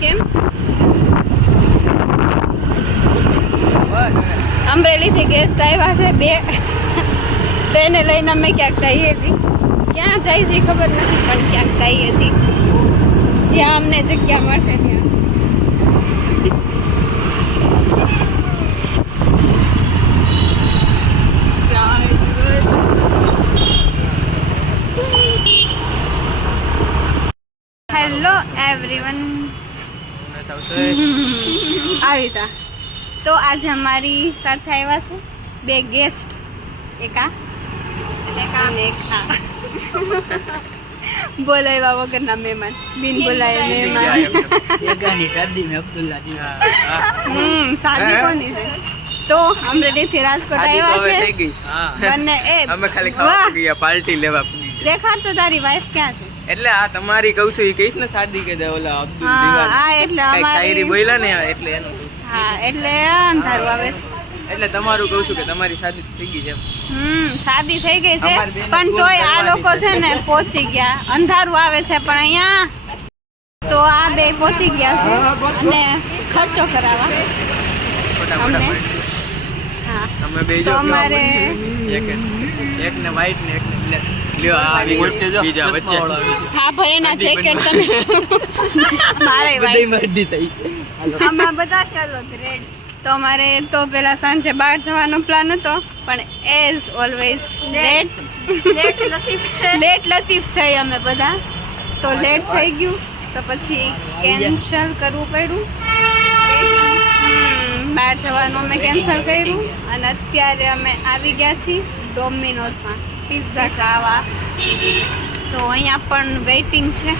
કેમ અમરેલીથી ગેસ્ટ આવ્યા છે 2 તો એને લઈને અમે ક્યાંક જઈએ છીએ. ક્યાં જઈએ છીએ ખબર નથી પણ ક્યાંક જઈએ છીએ જ્યાં અમને જગ્યા મળશે ત્યાં. હેલો એવરીવન, આવી જા. તો આજે અમારી સાથે આવ્યા છે 2 ગેસ્ટ, એક આ અને એક આ. બોલાવ્યા વગરના મહેમાન, બિન બોલાયા મહેમાન. શાદી કોની છે? તો અમરેલીથી રાજકોટ આવ્યા છે બંને. અમે ખાલી ખાવા ગયા, પાર્ટી લેવા. દેખાડ તો તારી વાઈફ ક્યાં છે? એટલે આ તમારી કહું છું, એ કહીશ ને શાદી કે દે ઓલા અબ્દુલ દીવાન. હા એટલે અમારી શાયરી બોલ્યા ને એટલે એનું. હા એટલે અંધારું આવે છે. એટલે તમારું કહું છું કે તમારી શાદી થઈ ગઈ છે. શાદી થઈ ગઈ છે પણ તોય આ લોકો છે ને પહોંચી ગયા. અંધારું આવે છે પણ અહીંયા તો આ 2 પહોંચી ગયા છે અને ખર્ચો કરાવવા અમને. હા અમે બે તો અમારે એક ને વ્હાઈટ ને એક ને બ્લેક. લ્યો આ બીજા વચ્ચે. હા ભાઈ એના જેકેટ તમે મારે મરડી થઈ. આમાં બધા ચાલો રેડ. તો અમારે તો પેલા સાંજે બહાર જવાનો પ્લાન હતો પણ એઝ ઓલવેઝ લેટ લતીફ છે અમે બધા, તો લેટ થઈ ગયું તો પછી કેન્સલ કરવું પડ્યું. બહાર જવાનું અમે કેન્સલ કર્યું અને અત્યારે અમે આવી ગયા છીએ ડોમિનોઝમાં પિઝા ખાવા. તો અહીંયા પણ વેઇટિંગ છે.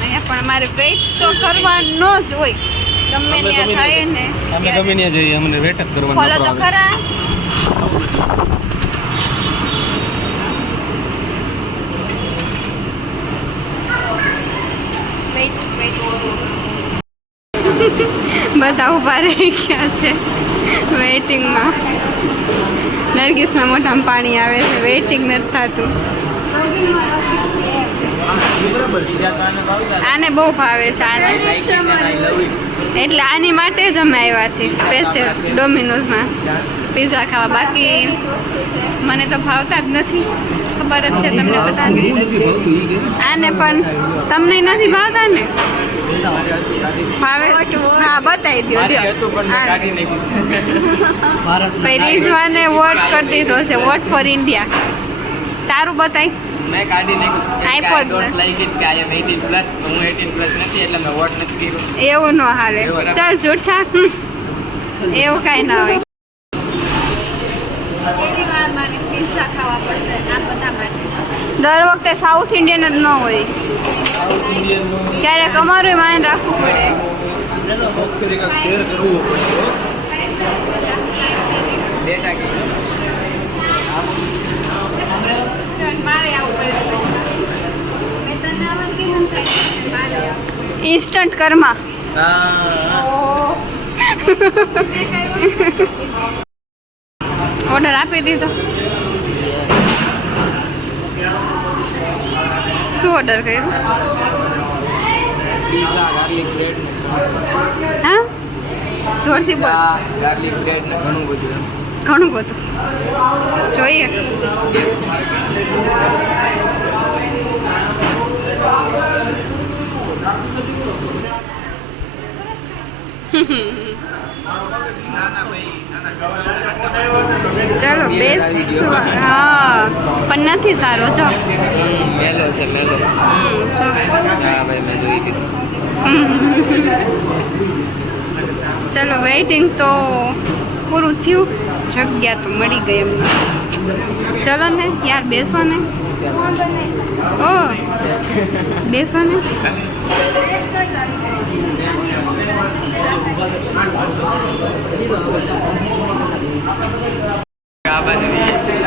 અહીંયા પણ અમારે વેઇટ તો કરવાનો જ હોય, ગમે ત્યાં જાય ને અમે ગમે ત્યાં જઈએ અમને વેટ જ કરવાનો. ફોલો તો ખરા. વેઇટ બધા ઊભા રહી ગયા છે વેઇટિંગમાં. નરગીસના મોઢામાં પાણી આવે છે, વેઇટિંગ નથી થતું. આને બહુ ભાવે છે આને, એટલે આની માટે જ અમે આવ્યા છીએ સ્પેશિયલ ડોમિનોઝમાં પિઝા ખાવા. બાકી મને તો ભાવતા જ નથી, ખબર જ છે તમને બધાને. આને પણ તમને નથી ભાવતા ને? ભાવે? હા બતાવી દો. રીઝવાને વોટ કરી દીધો છે, વોટ ફોર ઇન્ડિયા. તારું બતાવી. મેં કાઢી નાખ્યું. આઈપોડ ડોન્ટ લાઈક ઇટ કે આઈ એમ 18 પ્લસ. હું 18 પ્લસ નથી એટલે મેં વોટ નથી કર્યો. એવું ન હાલે. ચાલ જૂઠા, એવું કાંઈ ના હોય. કેટલી વાર મારે પિઝા ખાવા પડશે આ બધા માટે? દર વખતે સાઉથ ઇન્ડિયન જ ન હોય, ક્યારેક અમારું માન રાખવું પડે. Instant Karma. ઓર્ડર આપી દીધો. શું ઓર્ડર કર્યું? Pizza, garlic bread. હા જોરથી બોલ. ગાર્લિક બ્રેડ ને ઘણું બધું. ઘણું બધું જોઈએ. ચાલો બેસવા. હા પણ નથી સારો જો. મેલો છે મેલો. જો હા ભાઈ મેં જોઈ દીધું. ચલો વેઇટિંગ તો પૂરું થયું, જગ્યા તો મળી ગઈ એમને. ચલો ને યાર બેસો ને. ઓ બેસો ને.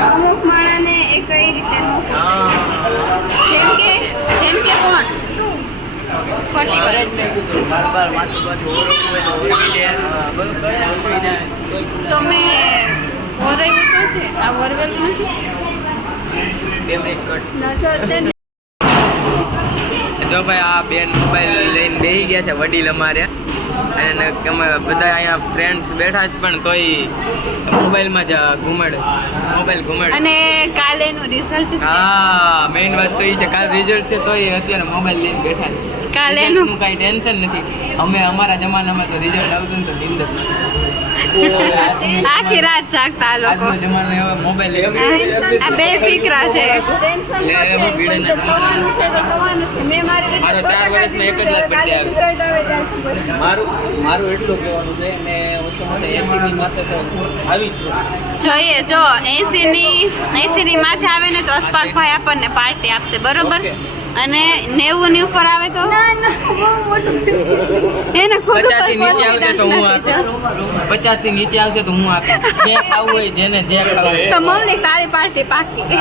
અમુક માણસને એ કઈ રીતે જેમ કે કોણ તું ખોટી તો મેં ઓરવ્યું તો છે આ ઓરવેલું નથી. 2 મિનિટ કટ. નજર છે જો ભાઈ આ બેન મોબાઈલ લઈને બેસી ગયા છે વડીલ અમારે, અને અમે બધા અહીંયા ફ્રેન્ડ્સ બેઠા જ પણ તોય મોબાઈલમાં જ ઘુમાડે, મોબાઈલ ઘુમાડે. અને કાલેનું રિઝલ્ટ છે. હા મેઇન વાત તો એ છે, કાલ રિઝલ્ટ છે તોય અત્યારે મોબાઈલ લઈને બેઠા છે. કાલેનું કાંઈ ટેન્શન નથી. અમે અમારા જમાનામાં તો રિઝલ્ટ આવતું ને તો નીંદ આખી રાત જાગતા આ લોકો. આજનો જમાનો એવો મોબાઈલ આ બે ફિકરા છે. મારો 4 વર્ષમાં એક જ વાર birthday આવ્યો. મારું એટલું કહેવાનું છે ને ઓછામાં ઓછા 80 ની માથે તો આવી જ જશે. જોઈએ જો 80 ની માથે આવે ને તો અસ્પાકભાઈ આપણને પાર્ટી આપશે, બરોબર? અને 90 ની ઉપર આવે તો એને ખુદ 50 થી નીચે આવશે તો હું આપીશ. 50 થી નીચે આવશે તો હું આપીશ. જે ખાવું હોય જેને જે ખાવું હોય. તો મમ્મી તારી પાર્ટી પાકી. જેને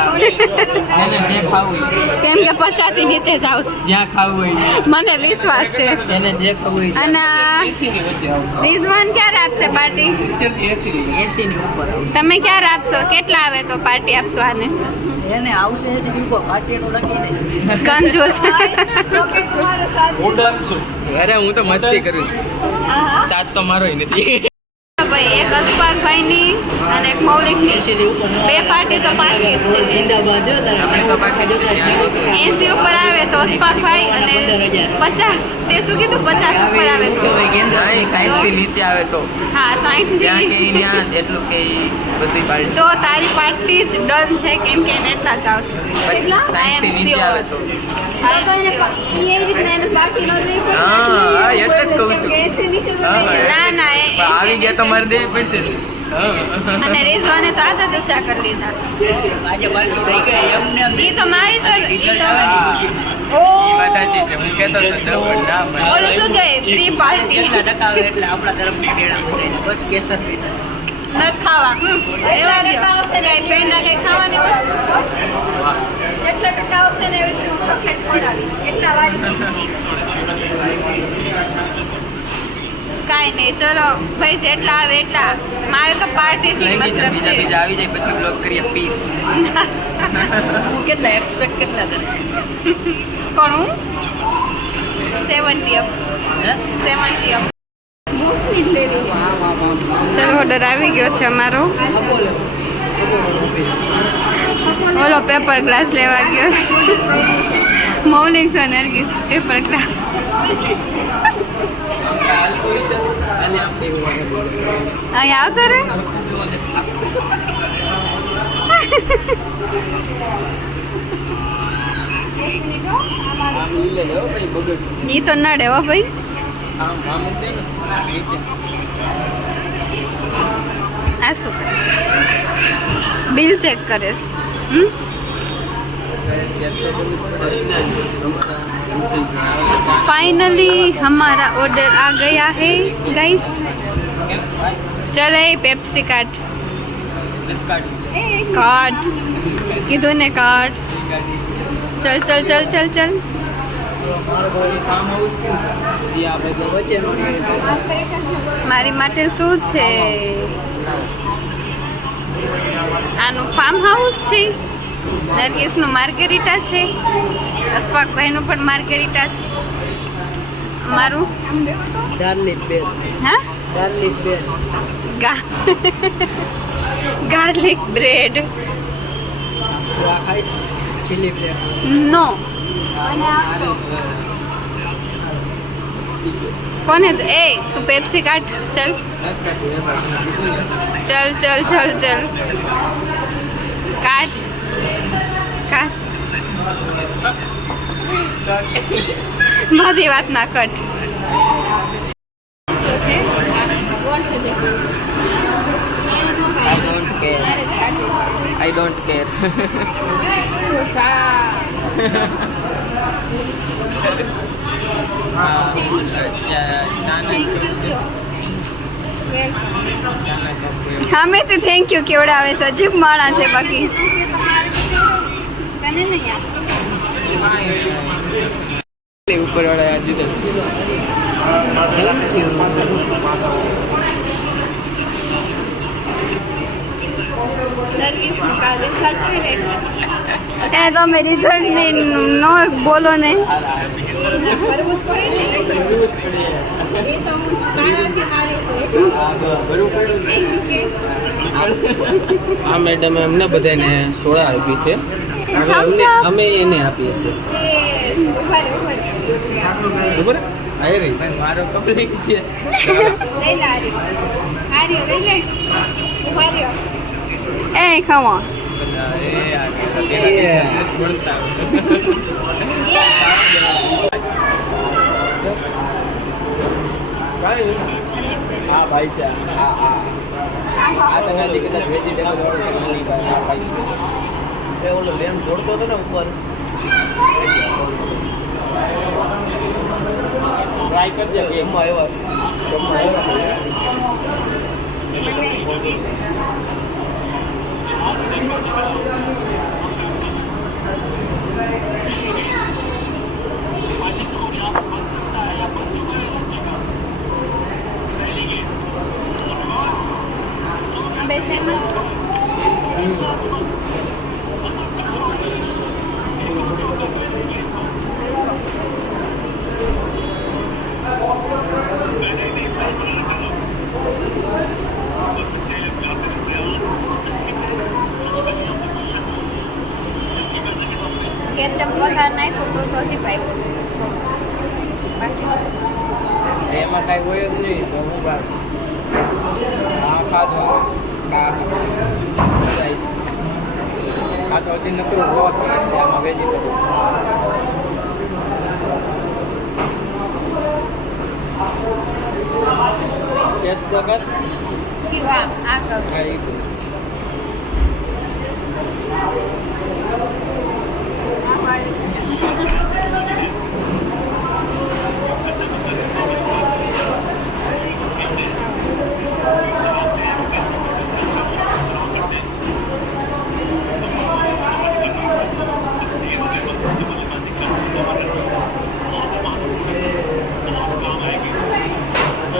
જે ખાવું હોય, કેમ કે 50 થી નીચે જ આવશે, જ્યાં ખાવું હોય મને વિશ્વાસ છે. જેને જે ખાવું હોય. અને 80 ની વચ્ચે આવશે. રિઝવાન ક્યારે આપશે પાર્ટી? 80 ની 80 ની ઉપર આવશે. તમે ક્યારે આપશો? કેટલા આવે તો પાર્ટી આપશો આને? એને આવશે 80 ની ઉપર પાર્ટીનો લખી દે. કંજૂસ. ઓર્ડર શું? અરે હું તો મસ્તી કરું છું. સાથ તો મારો નથી. ભાઈ એક અસ્પાકભાઈની અને એક મૌલિકની બે પાર્ટી તો પાકી જ છે. અમદાવાદ જો તારે આપણે તો બાકી જ છે ત્યાં તો. 80 ઉપર આવે તો અસ્પાકભાઈ અને 50 તે શું કીધું 50 ઉપર આવે તો કેન્દ્ર નહીં, 60 થી નીચે આવે તો હા 60 જ્યાં કે થી ત્યાં જેટલું કે ઈ બધી પાર્ટી. તો તારી પાર્ટી જ ડન છે, કેમ કે એને એટલા જ આવશે. 60 થી નીચે આવે તો I am sure. હા એટલે જ કહું છું. ના ના પણ આવી ગયા તો મારે દેવી પડશે. અને રિઝવાને તો આદત જ ઊંચા કરી લીધા. આજે પાર્ટી થઈ ગઈ એમને એમ ઈ તો મારી તો ઈ તો ઈ ઓ વાત સાચી છે. હું કહેતો હતો પણ ના મને. ઓલું શું કહે પ્રી પાર્ટી જેટલા ટકા આવે એટલે આપણા તરફથી પેડા બધાને બસ કેસર પીતા ન ખાવા એવા દો કઈ પેંડા કઈ ખાવાની વસ્તુ જેટલા ટકા આવશે ને એટલી હું ચોકલેટ ખવડાવીશ. એટલા વારી કાંઈ નહીં, ચલો ભાઈ જેટલા આવે એટલા. મારે તો પાર્ટીથી લઈ ગઈ છે. મતલબ છે. બીજા આવી જાય પછી બ્લોક કરીએ પીસ. હું કેટલા એક્સપેક્ટ કેટલા કરે કોણ હું 70 અપ હે 70 અપ. બુક્સની જ લઈ લઉં. ચલો ઓર્ડર આવી ગયો છે અમારો. અપોલો ઓલો પેપર ગ્લાસ લેવા ગયો. મૌલિક છો નરગીસ પેપર ગ્લાસ. અહીંયા આવતો રે. એક મિનિટ હો. ઈ તો નડે હો ભાઈ. આ શું કરે? બિલ ચેક કરે છે. फाइनली हमारा ऑर्डर आ गया है गाइस. चले पेप्सी काट काट किधर ने काट. चल चल चल चल चल. મારી માટે શું છે? આનું ફાર્મ હાઉસ છે, નરગીસનું માર્ગેરિટા છે, અસ્પાકભાઈનું પણ માર્ગેરિટા છે. મારું ગાર્લિક બેર હા ગાર્લિક બેર ગાર્લિક બ્રેડ આ ખાઈશ ચીલી બ્રેડ નો. કોને તો એ તું પેપ્સી કાઢ. ચલ ચલ ચલ ચલ ચલ કાઢ કાઢ. બધી વાત ના કટ. I don't care. સામેથી થેન્ક યુ કેવડાવે છે. અજીબ માણસ છે બાકી. ઉપર વાળા જુદા. નરગીસનું કાલ રિઝલ્ટ છે ને એટલે. એ તમે રિઝલ્ટ ની નો બોલો ને. એ ના કરવું જ પડે ને એ તો હું તારાથી હારી છું Thank you કે આ મેડમે અમને બધાને સોડા આપી છે Thumbs up. અમે એને આપીએ છીએ Cheers. ઉભા રહો. બરોબર આયે રહી મારો પબ્લિક છે લઈ લે હારી લઈ લે ઉભા રહ્યો. એ come on. હા ભાઈ છે આ તમે કદાચ વેજીટેબલ ભાઈ છે ઓલો લેમ્પ જોડતો હતો ને ઉપર ટ્રાય કરજે એમાં આવ્યા બે સેમ જ કેચઅપ વધારે નાખ્યું તો હજી પાયું એમાં કાંઈ હોય જ નહીં તો હું બાર આ ખાધો આ જાય છે આ તો હજી નકરું વોક છે આમાં વેજીટેબલ ટેસ્ટ તો કર કેવું આ કર ખાઈ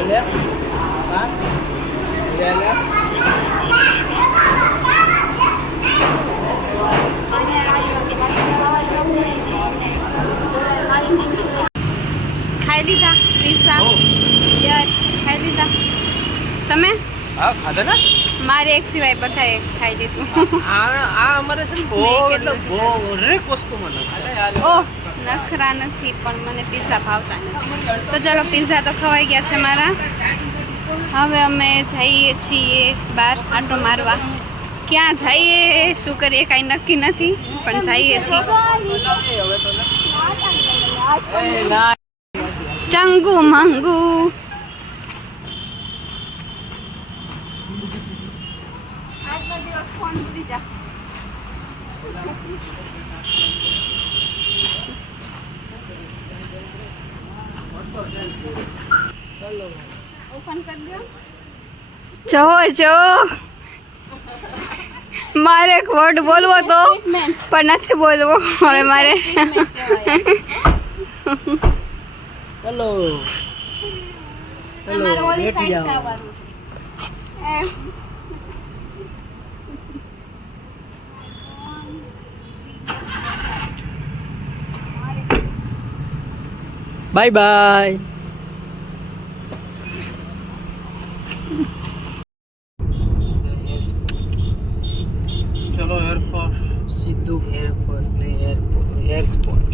લે હા લે લે ખાઈ લીધા પિઝા યસ ખાઈ લીધા તમે હા ખાધા ને મારે એક સિવાય બધાએ ખાઈ લીધું આ અમારે છે ને બહુ મેં એટલે બહુ દરેક વસ્તુ મને ઓહ નખરા નથી પણ મને પિઝા ભાવતા નથી તો ચાલો પિઝા તો ખવાઈ ગયા છે મારા હવે અમે જઈએ છીએ બહાર આંટો મારવા ક્યાં જઈએ શું કરીએ કાંઈ નક્કી નથી પણ જઈએ છીએ ચંગુ મંગુ આજનો દિવસ ફોન ભૂલી જા. ઓપન કરી દો જો જો મારે એક વર્ડ બોલવો તો પણ નથી બોલવો હવે મારે હેલો તમારે ઓલી સાઈડ આવવાનું છે બાય બાય ચલો એરફોર્સ સીધું એરફોર્સ નહીં એર સ્પોટ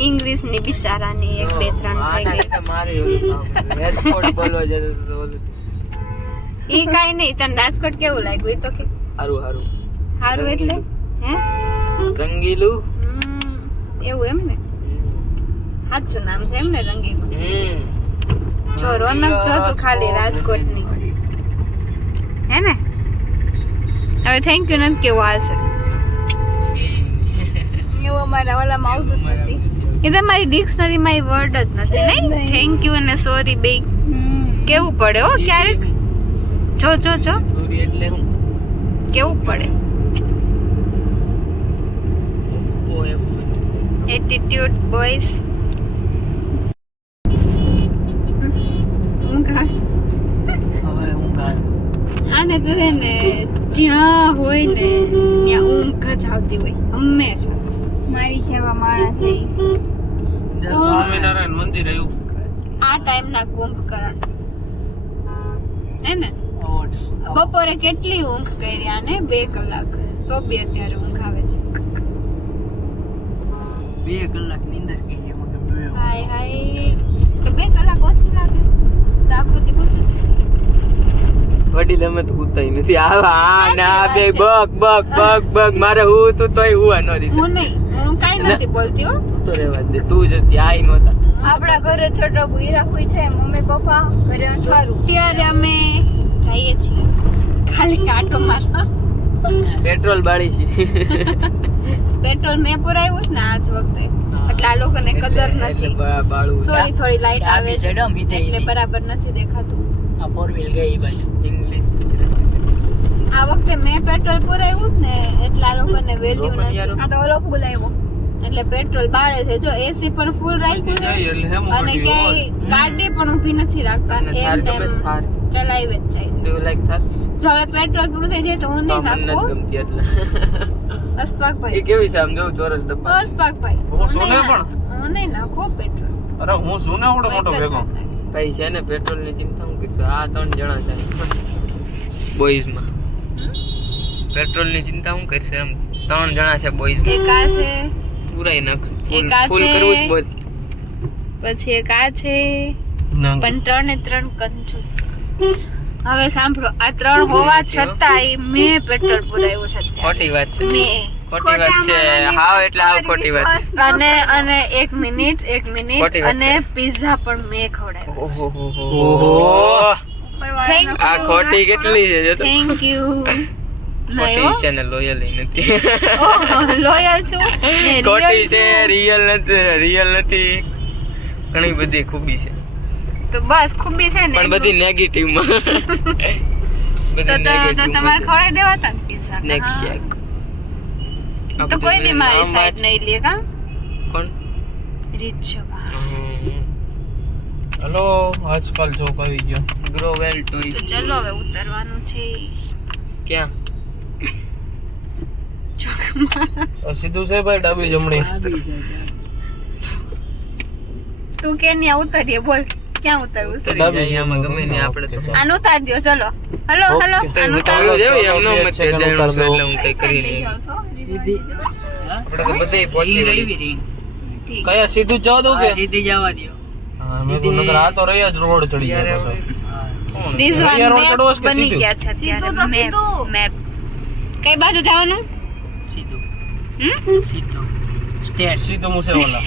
ઇંગ્લિશ ની બિચારાની એક બે ત્રણ થઈ ગઈ મારે એર સ્પોટ બોલવા જતો તો ઈ કાઈ નહીં તને રાજકોટ કેવું લાગ્યું એ તો કે હારું હારું સારું એટલે હે રંગીલું એવું એમ ને સાચું નામ છે એમ ને રંગીલું જો રોનક જો તું ખાલી રાજકોટની હે ને હવે થેન્ક યુ નથી કેવું હાલશે એવું અમારા ઓલામાં આવતું જ નથી. એ તમારી ડિક્શનરીમાં એ વર્ડ જ નથી નહીં થેન્ક યુ અને સોરી બે કેવું પડે હો ક્યારેક જો જો જો સૂર્ય એટલે હું કેવું પડે પોએમ એટીટ્યુડ બોયસ હવે હું કાલ આને બાજુ છે ને જ્યાં હોય ને ત્યાં ઊંઘ જ આવતી હોય હંમેશા. મારી જેવા માણસ છે ઈ. સ્વામિનારાયણ મંદિર આવ્યું આ ટાઈમના કુંભકરણ હે ને બપોરે કેટલી ઊંઘ કરી આને 2 કલાક તો બી અત્યારે ઊંઘ આવે છે. 2 કલાક નીંદર કરી છે મને. હાય હાય તો 2 કલાક ઓછી લાગે તો આખો દિવસ વડીલ અમે તો ઉતાઈ નથી આ ના બે બક બક બક બક મારે હું તું તોય હુવા ન દીધું હું નહીં હું કાંઈ નથી બોલતી હો. તું તો રહેવા દે તું જ હતી આઈ નહોતા આપણા ઘરે છોટો ગુઈરા હોય છે મમ્મી પપ્પા ઘરે અંધારું. અત્યારે અમે જઈએ છીએ ખાલી આટો મારવા. પેટ્રોલ બાળી છે પેટ્રોલ મેં પુરાવ્યું છે ને આજ વખતે એટલે આ લોકોને કદર નથી. બાળું સોરી થોડી લાઈટ આવે છે ચડો મીઠે એટલે બરાબર નથી દેખાતું. આ 4 વ્હીલ ગઈ બાજુ. ઇંગ્લિશ આ વખતે મેં પેટ્રોલ પુરાવ્યું જ ને એટલે આ લોકોને વેલ્યુ નથી આ તો ઓલોક બોલાવ્યો. એટલે પેટ્રોલ બાળે છે. જો એસી પણ ફૂલ રાખ્યું છે અને ક્યાંય ગાડી પણ ઊભી નથી રાખતા અને થાર એમને ગમે છે થાર ચલાવી જ જાય છે. ડુ લાઈક થાર જો હવે પેટ્રોલ પૂરું થઈ જાય તો હું તો નહીં મને નથી નાખું. ગમતી એટલે એ અસ્પાકભાઈ કેવી છે આમ જો ચોરસ ડબ્બા અસ્પાકભાઈ ઓ, સોને પણ? હું નહીં નાખું પેટ્રોલ. અરે હું સુનાવડો મોટો એક જ ભેગો વાર નાખી. ભાઈ છે ને પેટ્રોલ ની ચિંતા હું કરશો આ 3 જણા છે બોઈઝ માં પેટ્રોલ ની ચિંતા હું કરશે એમ 3 જણા છે બોઈઝ માં એક આ છે પૂરાઈ નાખશું એક આ ફૂલ છે. કરવું જ બોલ પછી એક આ છે ના પણ 3 ને 3 કંજૂસ. હવે સાંભળો આ 3 હોવા છતાંય મેં પેટ્રોલ પુરાવ્યું છે અત્યારે. ખોટી વાત છે મેં ખોટી વાત છે હાવ એટલે હાવ ખોટી વાત છે અને એક મિનિટ ખોટી વાત અને છે. પિઝા પણ મેં ખવડાવ્યો. ઓહો ઓહો. થેન્ક આ ખોટી કેટલી છે જો તો થેન્ક યુ. ખોટી છે ને લોયલ નથી લોયલ છું ને ખોટી real છે છું. રિયલ નથી ઘણી બધી ખૂબી છે તો બસ ખૂબી છે ને પણ બધી નેગેટિવ માં તો બધી તો નેગેટિવ તમારે ખવડાવી દેવાતા ને પિઝા સ્નેક શેક તો કોઈ દી મારી સાઈડ નહીં લે કા કોણ રીચ હલો આજકાલ ચોક આવી ગયો ગ્રો વેલ ટુ તો ચલો હવે ઉતરવાનું છે ક્યાં સીધું છે ભાઈ ડાબી જમણી તું કે ત્યાં ઉતરીએ બોલ ક્યાં ઉતરવું છે ડાબી આમાં ગમે ને આપણે તો આનું ઉતાર દ્યો ચલો હલો હલો આનું ઉતાર ઉતારવું જેવું એમનો મત છે કે જાણું છું ઉતાર એટલે હું કઈ કરી લઈએ સીધી આપણે તો બધે પહોંચી ring વળી. લેવી ring. કયા સીધું જ જવા દઉં કે હા, સીધી જવા દ્યો. હા મેં કીધું નકર આ તો રહ્યા જ રોડ ચડી યારે ગયા પાછો કોણ? રિઝવાન અહીંયા રોડ મેપ ચડવો છે કે બની સીધું? ગયા છે સીધું તો અત્યારે મેપ સીધું. મેપ કઈ બાજુ જવાનું સીધું હમ સીધું સ્ટેટ સીધું મુસેવાલા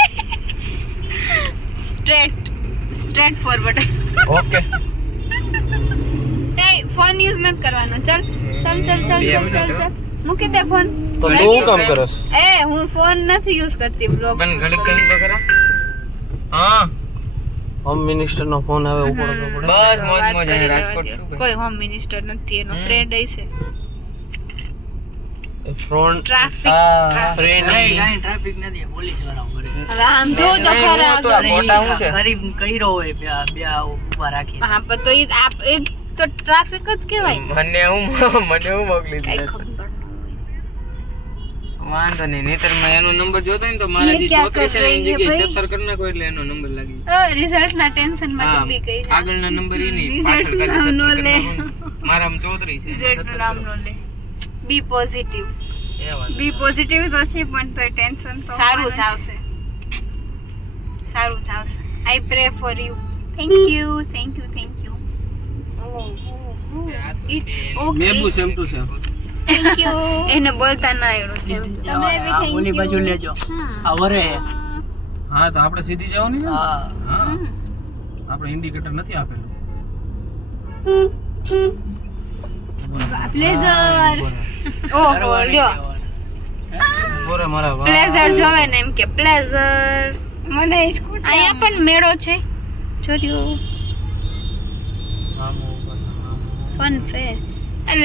સ્ટ્રેટ ફોરવર્ડ ઓકે એ ફોન યુઝ નથી કરવાનો ચલ ચલ ચલ ચલ ચલ ચલ ચલ મૂકી દે ફોન તો તું શું કામ કરસ એ હું ફોન નથી યુઝ કરતી બ્લોગ પણ ઘડીક કરી તો ખરા હા હોમ મિનિસ્ટર નો ફોન આવે ઉપર બસ મોજ મોજ અને રાજકોટ શું કોઈ હોમ મિનિસ્ટર નથી એનો ફ્રેન્ડ હશે ફ્રોન્ટ ટ્રાફિક ફ્રેન્ડ કાંઈ ટ્રાફિક નથી પોલીસ વાળા ઉપર હવે આમ જો તો ખરા તો આ મોટા શું છે ગરીબ કર્યો હોય બે ઉભા રાખી હા પણ તો એ તો ટ્રાફિક જ કહેવાય મને હું મોકલી કઈ દીધો ખબર વાંધો નહીં નહીતર મેં એનો નંબર જોતો ને તો મારા જે છોકરી છે ને એની જગ્યાએ 76 કરી નાખો એટલે એનો નંબર લાગી રિઝલ્ટ ના ટેન્શન માં હા, ડૂબી ગઈ છે આગળના નંબર ઈ નહીં Result પાછળ ખાલી નામ નો 76 લે. કરી નાખો ને. મારામાં 34 છે રિઝલ્ટ નામ નો લે. બી પોઝિટિવ એ વાંધો બી પોઝિટિવ તો છે પણ તોય ટેન્શન તો સારું જ આવશે I pray for you thank you thank you thank you it's maybe okay same to same thank you એને બોલતા ના આવડું સેમ તમને બી આ thank ઓલી you. બાજુ લેજો આ વરે હા તો આપણે સીધી જવાની છે ને? હા હા આપણે ઇન્ડિકેટર નથી આપેલું પ્લેઝર ઓહો લ્યો બોરે મારા વાહ. પ્લેઝર જોવે ને એમ કે પ્લેઝર મને સ્કૂટર અહીંયા પણ મેળો છે જોડ્યો આમ ઉપર, આમ. ફન ફેર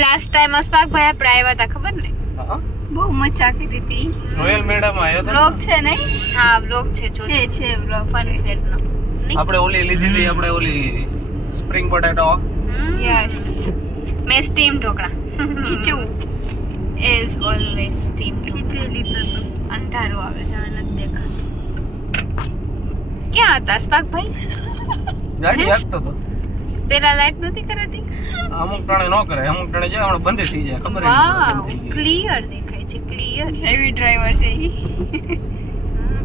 લાસ્ટ ટાઈમ અસ્પાકભાઈ આપણે આવ્યા હતા ખબર ને હા? બહુ મજા કરી હતી રોયલ મેડમ આવ્યો હતો ને? બ્લોગ છે ને હા વ્લોગ છે જો છે બ્લોગ ફન ફેર નો આપણે ઓલી લીધી હતી આપણે ઓલી સ્પ્રિંગ પોટેટો યસ મેં સ્ટીમ ઢોકળા ખીચું એઝ ઓલવેઝ સ્ટીમ ખીચું લીધું હતું. અંધારું આવે છે હવે નથી દેખાતું. ક્યાં હતા સ્પાકભાઈ? ગાડી હાંકતો હતો. પેલા લાઈટ નહોતી કરાતી? અમુક ટાણે ન કરે, અમુક ટાણે જાય હમણાં બંધ થઈ જાય, ખબર જ વાવ નથી બંધ થઈ ગઈ. ક્લિયર દેખાય છે ક્લિયર. હેવી ડ્રાઈવર છે ઈ.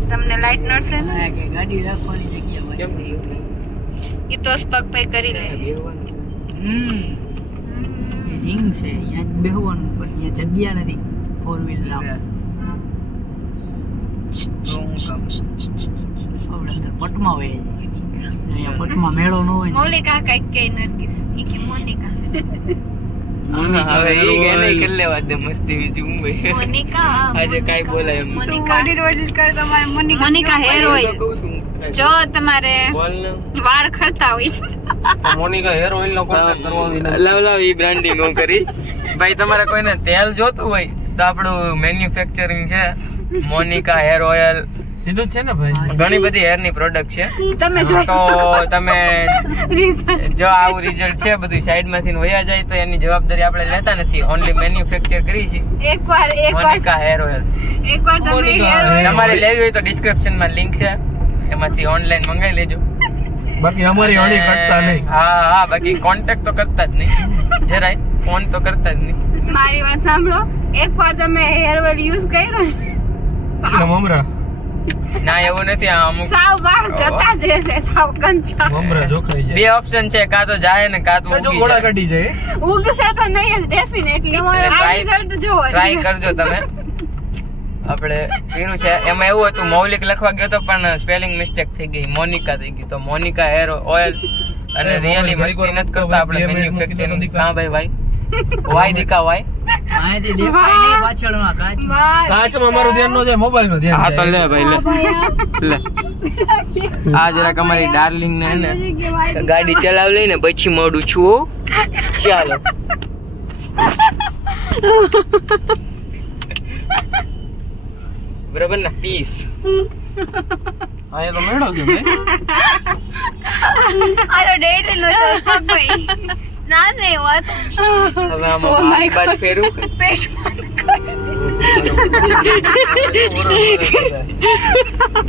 તમને લાઈટ નડશે ને? કે ગાડી રાખવાની જગ્યા હોય. એ તો સ્પાકભાઈ કરી લે. રિંગ છે અહીંયા જ બેહવાનું પણ અહીંયા જગ્યા નથી ફોર વ્હીલ આપણે અંદર પટમાં હોય અહીંયા પટમાં મેળો ન હોય ને. મૌલિકા કઈક કે નરગીસ ઈ કે મોનિકા હવે એ કે નહીં કરી લેવા દે મસ્તી બીજું હું ભાઈ મોનિકા આજે કાંઈ બોલાય એમ. તું મોનિકા વડીલ કર તમારે મોનિકા હેર ઓઇલ જો તમારે બોલ ને વાળ ખરતા હોય તો મોનિકા હેર ઓઇલ નો કોન્ટેક્ટ કરવો વિનંતી. લાવ ઈ બ્રાન્ડિંગ હું કરી ભાઈ. તમારે કોઈને તેલ જોતું હોય તો આપણું મેન્યુફેક્ચરિંગ છે મોનિકા હેર ઓઇલ. સીધું જ છે ને ભાઈ. ઘણી બધી હેરની પ્રોડક્ટ છે. તમે જોઈ તો તમે રીઝન જો આવું રિઝલ્ટ છે બધું સાઈડ માંથી વયા જાય તો એની જવાબદારી આપણે લેતા નથી. ઓનલી મેન્યુફેક્ચર કરી છે એકવાર મોનિકા હેર ઓઇલ. તમે મોનિકા હેર ઓઇલ તમારે લેવી હોય તો ડિસ્ક્રિપ્શનમાં લિંક છે, એમાંથી ઓનલાઈન મંગાવી લેજો. બાકી અમારી અણી કટતા નહીં. હા બાકી કોન્ટેક્ટ તો કરતા જ નહીં, જરાય ફોન તો કરતા જ નહીં. મારી વાત સાંભળો, એકવાર તમે હેર ઓઇલ યુઝ કર્યો ને, એટલે મમરા ના એવું નથી. આ અમુક સાવ વાળ જતા જ રહેશે, સાવ કંચા મમરા જોખાઈ બે ઓપ્શન છે, કાં તો જાય ને કાં તો જો ઉગી ગોળા જાય. કાઢી જાય. ઉગશે તો નહીં જ ડેફિનેટલી. આ રિઝલ્ટ જુઓ. ટ્રાય કરજો તમે. આપણે કર્યું છે એમાં એવું હતું મૌલિક લખવા ગયો તો પણ સ્પેલિંગ મિસ્ટેક થઈ ગઈ, મોનિકા થઈ ગઈ. તો મોનિકા હેર ઓઇલ અને રિયલી મસ્તી નથી કરતા આપણે મેન્યુફેક્ચરિંગ. હા ભાઈ વાય દીકા વાય. અહીંથી દેખાય નહીં પાછળમાં કાચ. વાહ. કાચમાં અમારું ધ્યાન ન જાય, મોબાઈલ નું ધ્યાન હા તો જાય. લે ભાઈ લે આ જરાક અમારી ડાર્લિંગ ને હે ને ગાડી ચલાવ લઈને પછી મોડું છું હો. ચાલો બરાબર ને પીસ. હા એ તો મેળો છે ભાઈ. આ તો ડેરી નો તો ભાઈ ના નહીં વાત હવે આમાં હાથ બાજ ફેરું.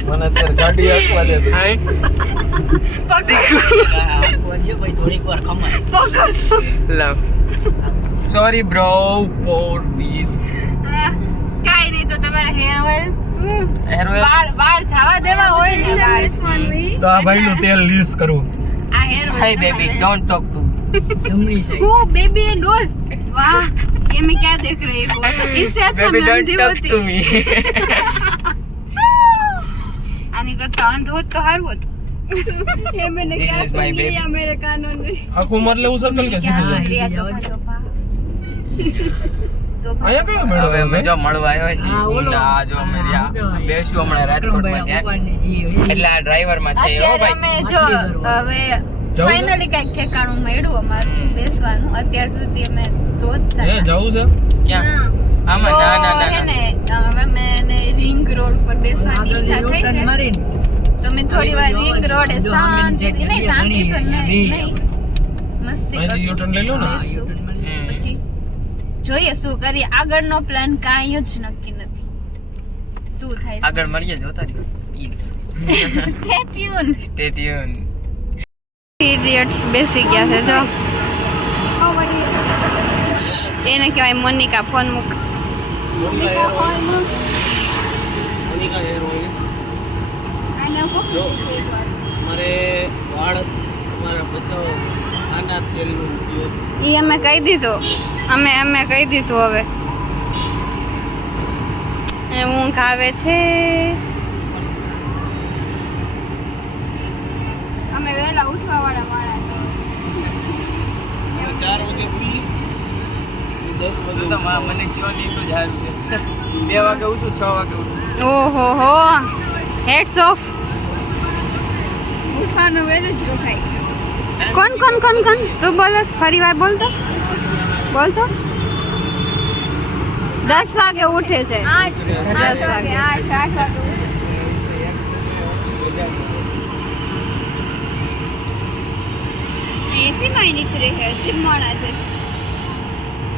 મને અત્યારે ગાડી હાંકવા દે તો. આપવા દ્યો ભાઈ થોડીક વાર ખમાય. લવ સોરી બ્રો ફોર ધીસ કાંઈ નહીં તો તમારે હેર ઓઇલ હેર ઓઇલ. વાળ જવા દેવા હોય ને વાળ. તો આ ભાઈ નું તેલ યુઝ કરવું. આ hair oil hi baby don't talk to. જમણી સાઈડ. वो बेबी एंड ऑल वाह ये मैं क्या देख रही हूँ इससे अच्छा બેબી मैं ડોન્ટ अंधी ટોક होती ટુ મી. आने का तो अंध होत तो हार होत ये मैंने This क्या is my सुन baby. लिया मेरे कानों में આખું માર લેવું સર્કલ કે સીધું જાય? लिया तो અહીંયા કયો મેળો હવે અમે જો મળવા આવ્યા છીએ. હા, ઓલો. આ જો અમે રહ્યા બેસું હમણાં રાજકોટમાં ત્યાં. ભગવાનની જી હોય. એટલે આ ડ્રાઈવરમાં છે હો અત્યારે ભાઈ. અમે જો હવે જવું? ફાઇનલી કઈક ઠેકાણું મળ્યું અમારું બેસવાનું. અત્યાર સુધી અમે શોધતા એ જવું છે? ક્યાં? આમાં ના ના ના હે ના. ને હવે મેં રિંગ રોડ પર બેસવાની આગળ ઈચ્છા થઈ U-turn છે મારીને તો મેં થોડી વાર રિંગ રોડે શાંતિથી નહીં શાંતિ તો નહીં મસ્તી અહીંથી કરશું. U-turn લઈ લો ને. બેસશું. હમ. પછી જોઈએ શું કરીએ. આગળનો પ્લાન કાંઈ જ નક્કી નથી શું થાય આગળ મળીએ જોતા રહ્યો please. Stay tune. Stay tune. Idiots બેસી ગયા છે જો. એને કહેવાય મોનિકા ફોન મૂક. Monica hair oil. જો મારે વાળ મારા બચાવ આના તેલનો ઉપયોગ. એ અમે કહી દીધું અમે કહી દીધું હવે એ ઊંઘ આવે છે. અમે વહેલા ઉઠવા વાળા માણસ છીએ. 4 વાગે ઉઠી 10 વાગે તો મને કયો નહીં તો સારું છે. 2 વાગે ઉઠું 6 વાગે ઉઠું. ઓહો હો હેડ્સ ઓફ. ઉઠવાનું વહેલું જ રોકાય. કોણ કોણ કોણ કોણ તું બોલસ ફરી વાર બોલતો 10 વાગે ઉઠે છે. 8 વાગે 8 વાગે એસી માં નીકળે છે જીમ માણા છે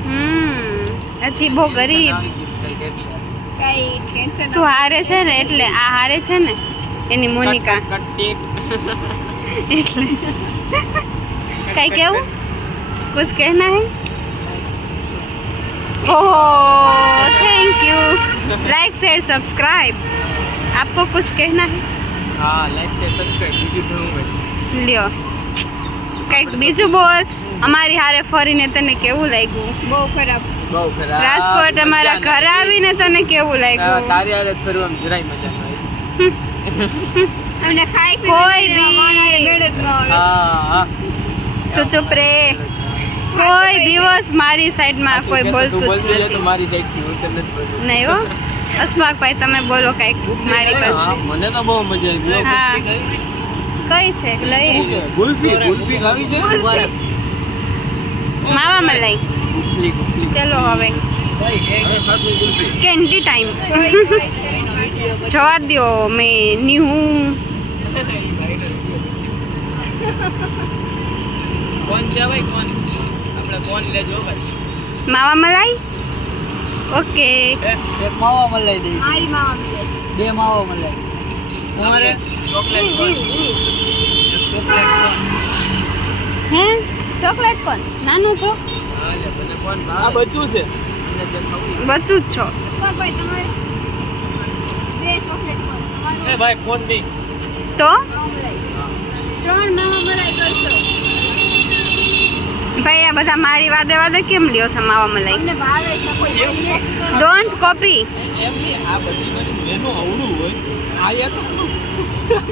હજી બહુ ગરીબ. કઈ ટેન્શન તું હારે છે ને એટલે આ હારે છે ને એની મોનિકા એટલે કઈ કેવું कुछ कहना है oh thank you like share subscribe आपको कुछ कहना है હા લાઈક શેર સબસ્ક્રાઇબ બીજું ઘણું હોય લ્યો કંઈક બીજું બોલ અમારી હારે ફરીને તને કેવું લાગ્યું બહુ ખરાબ. બહુ ખરા રાજકોટ અમારા ઘર આવીને તને કેવું લાગ્યું તારી હારે ફરવામાં જરાય મજા ન આવી અમને ખાઈ પી કોઈ દી. હા તું ચૂપ રે કોઈ દિવસ મારી સાઈડમાં કોઈ બોલતું જ બોલતી નથી તો મારી સાઈડથી હું તને નથી બોલું નહીં હો અસ્માકભાઈ તમે બોલો કંઈક મારી હા, પાસે મને તો બહુ મજા આવી હા કઈ છે લઈએ ગુલ્ફી ગુલ્ફી ખાવી છે માવા મલાઈ ગુફલી ગુફલી ચલો હવે ગુલ્ફી કેન્ડી ટાઈમ જવા દો મેં ની હું કોણ છે ભાઈ કોણ આપણે કોણ લેજો ભાઈ માવા મલાઈ ઓકે એક માવા મલાઈ દઈ મારી મામા મિલે. 2 માવા મલાઈ તમારે ચોકલેટ કોણ હે ચોકલેટ કોણ નાનું છો હા લે મને કોણ આ ભાવે બચ્ચું છે મને જે ખાવું બચું જ છો ભાઈ તમારે 2 ચોકલેટ કોણ તમારું એ ભાઈ કોણ નહીં તો મામા મલાઈ. 3 મામા મલાઈ કરશો. ભાઈ આ બધા મારી વાદે વાદે કેમ લ્યો છો માવા મલાઈ અમને ભાવે છે કોઈ કોઈની કોપી કરો. ડોન્ટ કોપી એમ નહીં આ બધી મારી મેનુ આવડું હોય આ યાર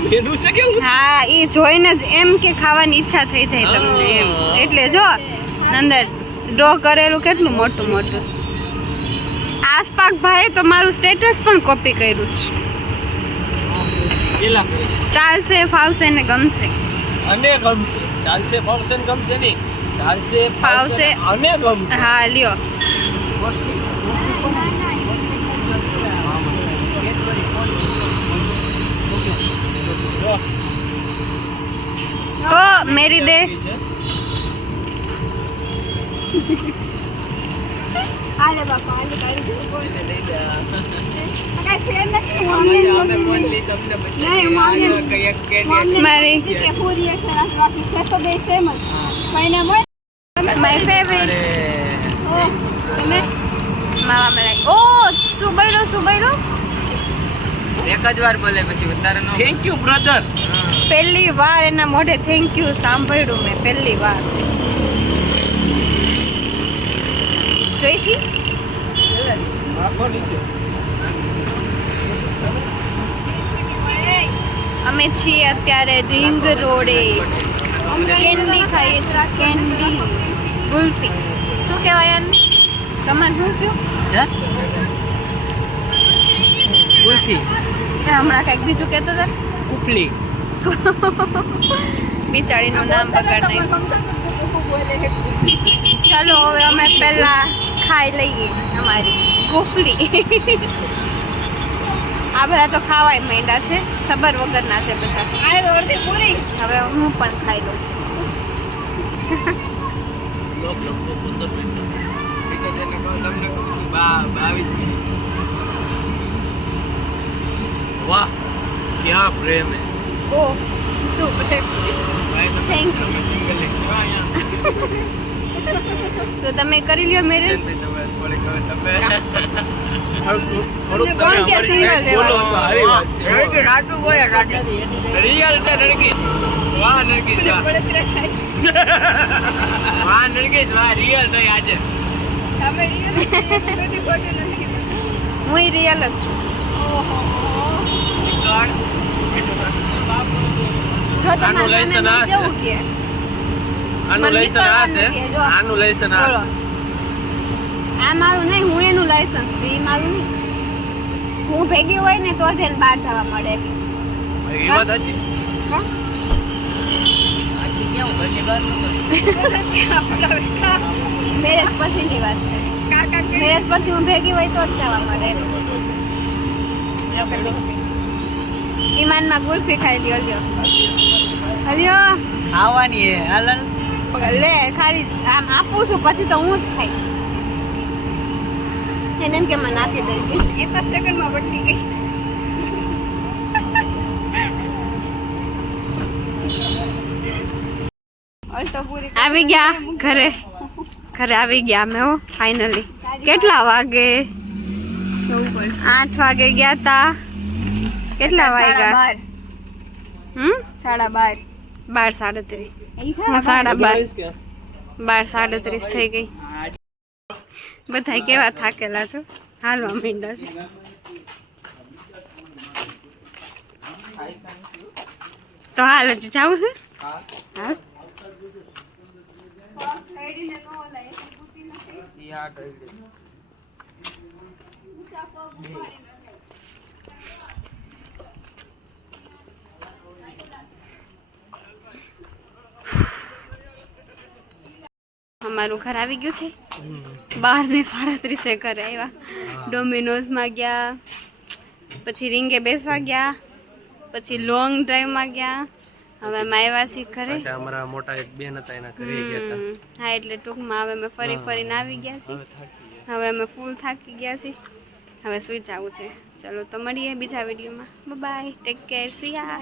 મેનુ છે કેવું હા એ જોઈને જ એમ કે ખાવાની ઈચ્છા થઈ જાય તમને એમ એટલે જો અંદર ડ્રો કરેલું કેટલું મોટું મોટું આસપાક ભાઈ તો મારું સ્ટેટસ પણ કોપી કર્યું છે પેલા કરીશ ચાલશે ફાવશે ને ગમશે અને ગમશે ચાલશે ફાવશે ને ગમશે નહીં ચાલશે ફાવશે. ફાવશે અને ગમશે હા લ્યો તો મેરી દે આલે બાપા આલે કાઢી કોણ કાઈ ફેર નથી હું અમને અમે કોણ નથી લી તમને નહીં, હું આને- કઈ એક કે હું અમને મારી- નથી કે પૂરી એક સરસ બાકી છે તો બે સેમ જ પણ એને મળે માય ફેવરેટ ઓ તમે માવા મલાઈ ઓ સુબૈરો એક જ વાર બોલે પછી વધારે ન થેન્ક યુ બ્રધર પહેલી વાર એના મોઢે થેન્ક યુ સાંભળ્યું મેં પહેલી વાર જોઈ છી અમે છીએ અત્યારે રિંગ રોડે કેન્ડી ખાઈએ છીએ કેન્ડી ગુલ્ફી શું કહેવાય યાર તમારે શું કહ્યું હે ગુલ્ફી હમણાં કંઈક બીજું કહેતો હતા કુપલી બિચારીનું નામ બગાડ નાખ્યું ચાલો હવે અમે પહેલા ખાઈ લઈએ અમારી ગુફલી આ બધા તો ખાવાય માંડ્યા છે સબર વગરના છે બધા આને તો અડધી પૂરી હવે હું પણ ખાઈ લઉં એ તો તેને કહું તમને કહું છું 22 મિનિટ વાહ ક્યાં પ્રેમ હે ઓ શું ભાઈ તમે Thank you. તમે સિંગલ લેખ છો અહીંયા તો તમે કરી લ્યો મેરેજ તમે થોડીક હવે તમે થોડુંક કોણ કે single બોલો રહેવાનું? તો હારી વાત છે નરકી રાતું બોલે કાકે રિયલ છે નરકી વાહ નરકી વાહ વાહ નરકી વાહ રિયલ તો આજે તમે બધી ખોટું નથી કીધું. હું રિયલ જ છું ઓહો કોણ જો આનું તમારે લાયસન્સ મને આ છે. કેવું કે આનું મને લાયસન્સ આ છે નીકળવાનું નથી, જો. આનું લાયસન્સ આ બોલો છે આ મારું નહીં હું એનું લાયસન્સ છું એ મારું નહીં હું ભેગી હોય ને તો જ એને બહાર જવા મળે એ વાત હતી આખી કેવું ઘરની બહાર ન કરી. મેરેજ પછીની વાત છે કાકા કે મેરેજ પછી હું ભેગી હોય તો જ જવા મળે ઈમાનમાં ગુલ્ફી ખાઈ લ્યો લ્યો ખાવાની હે હાલ લે ખાલી આમ આપું છું પછી તો હું જ ખાઈશ એને એમ કે મને નાખી દઈ હતી. એક જ સેકન્ડમાં બદલી ગઈ. અલ્ટો પૂરી કરી આવી ગયા ઘરે આવી ગયા અમે હો ફાઇનલી. કેટલા વાગે? જવું પડશે 8 વાગે ગયા તા. કેટલા વાગ્યા? 12:30 12:30. એ હું 12:30 કે 12:37 થઈ ગઈ. બધા કેવા થાકેલા છો, હાલવા માંડ્યા છે. તો હાલ જ જાવું છે. હા રેડીને નો ઓલાય પૂતી નથી. ઈ આ ઢળી ઊંચા પગ ઉપાડીને. અમારું ઘર આવી ગયું છે. 12:37 ઘરે આવ્યા. ડોમિનોઝમાં ગયા, પછી રીંગે બેસવા ગયા, પછી લોંગ ડ્રાઈવમાં ગયા. હવે અમે આવ્યા છીએ ઘરે. પાછા અમારા મોટા એક બેન હતા એના ઘરે ગયા હતા. હા, એટલે ટૂંકમાં હવે અમે ફરીને આવી ગયા છીએ. હવે થાકી ગયા. હવે અમે ફૂલ થાકી ગયા છીએ. હવે સુઈ જવું છે. ચલો તો મળીએ બીજા વિડીયોમાં. બાય, ટેક કેર, સી યા.